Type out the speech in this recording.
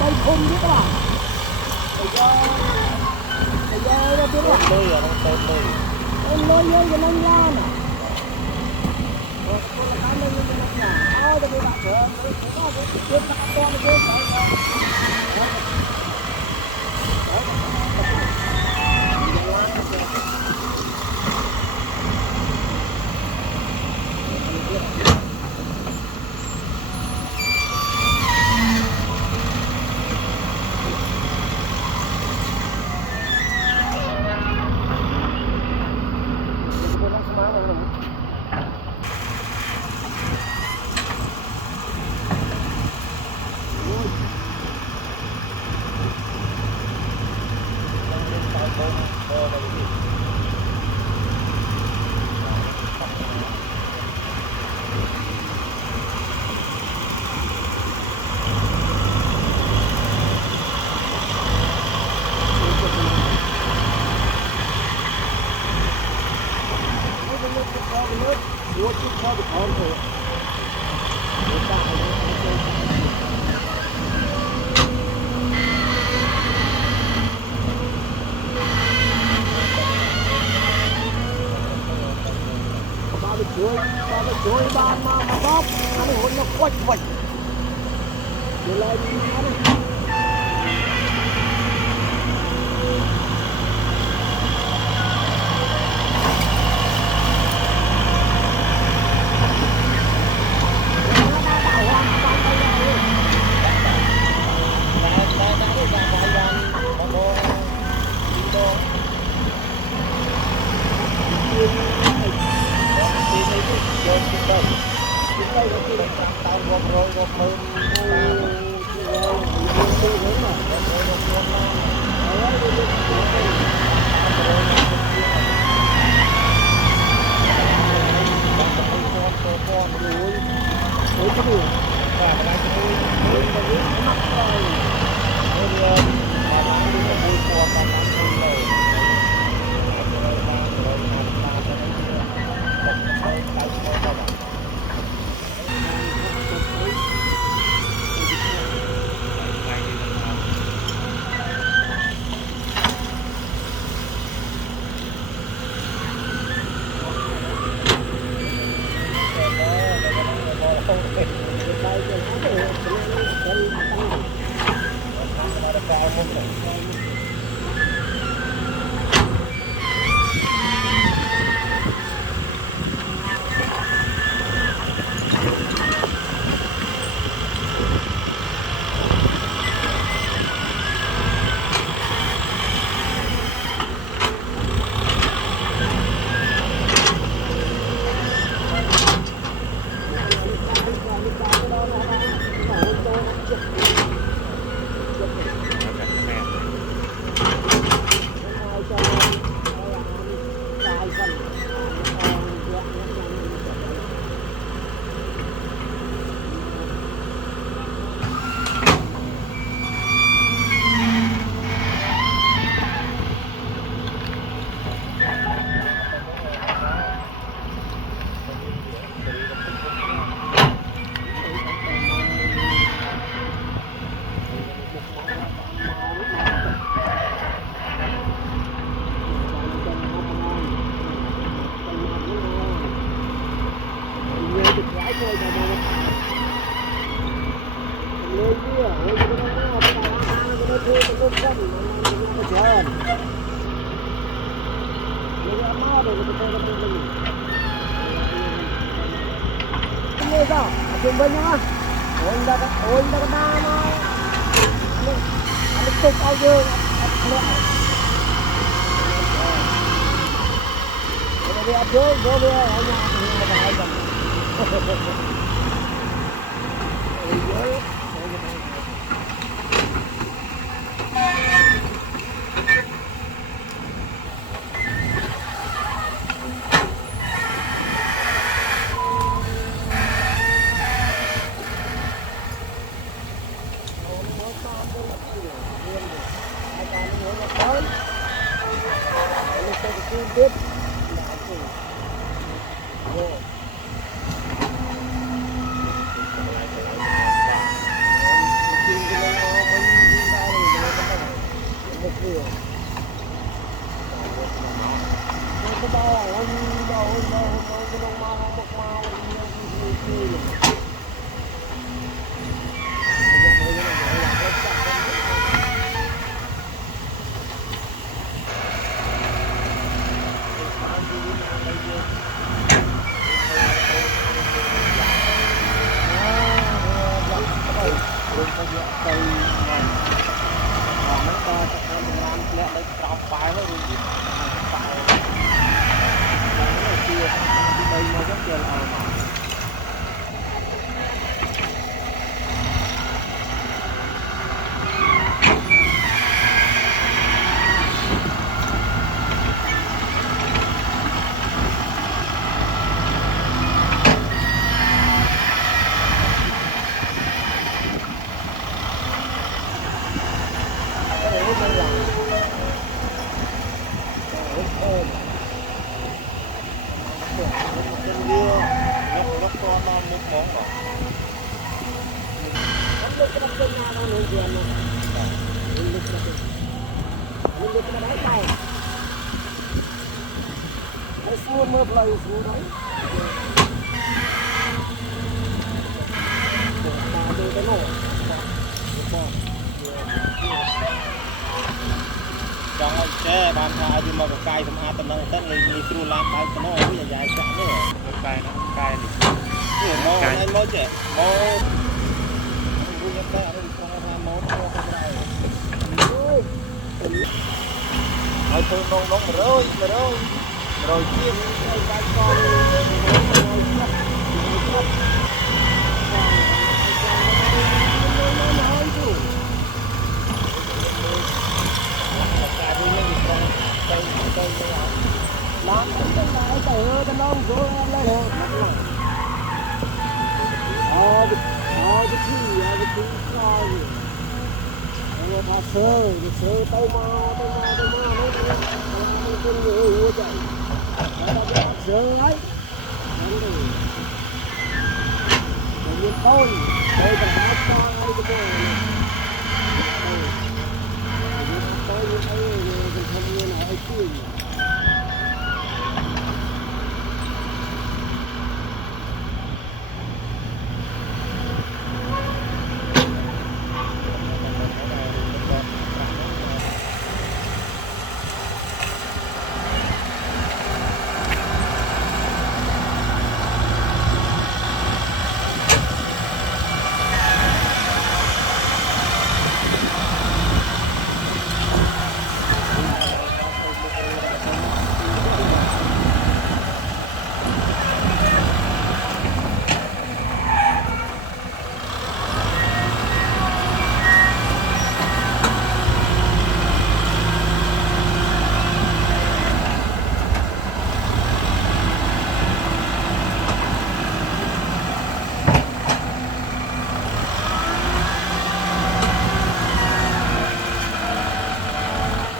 đây thôn biết các bạn. Bây giờ nó biết là em lôi vô cho nên ra nè. Rồi con là cái lên cho nó nhà. Ai đâu đã cửa, nó biết nó con nó biết. Chuối ban mà bóp ăn hồn nó quạch vạch để lại đi ăn Chúng bên nhá, ôi đã có đa mà, anh tục ao dương, anh đi ăn chơi, vô về ở nhà thì mà phải làm. Tiếp món rồi. Anh được cái bên nhà nó nổi tiền này. Anh được cái đấy này. Anh xua mưa lời xua đấy. Đưa cái nổ. Trong xe bàn thà thì mà cái thầm hạt tầm năng tận người kêu làm bài nó bây giờ dài chán nữa cái nó cái này mò anh mò trẻ mò vui nhất cái anh không mò không ra rồi thôi nông rồi chiên cái con làm cái này từ cái nông của em lấy hồ cái gì coi người ta sơ tay mau nó con người vậy nó đã sơ ấy như con đây là hai con ấy cái này tôi như thấy mình không như này ai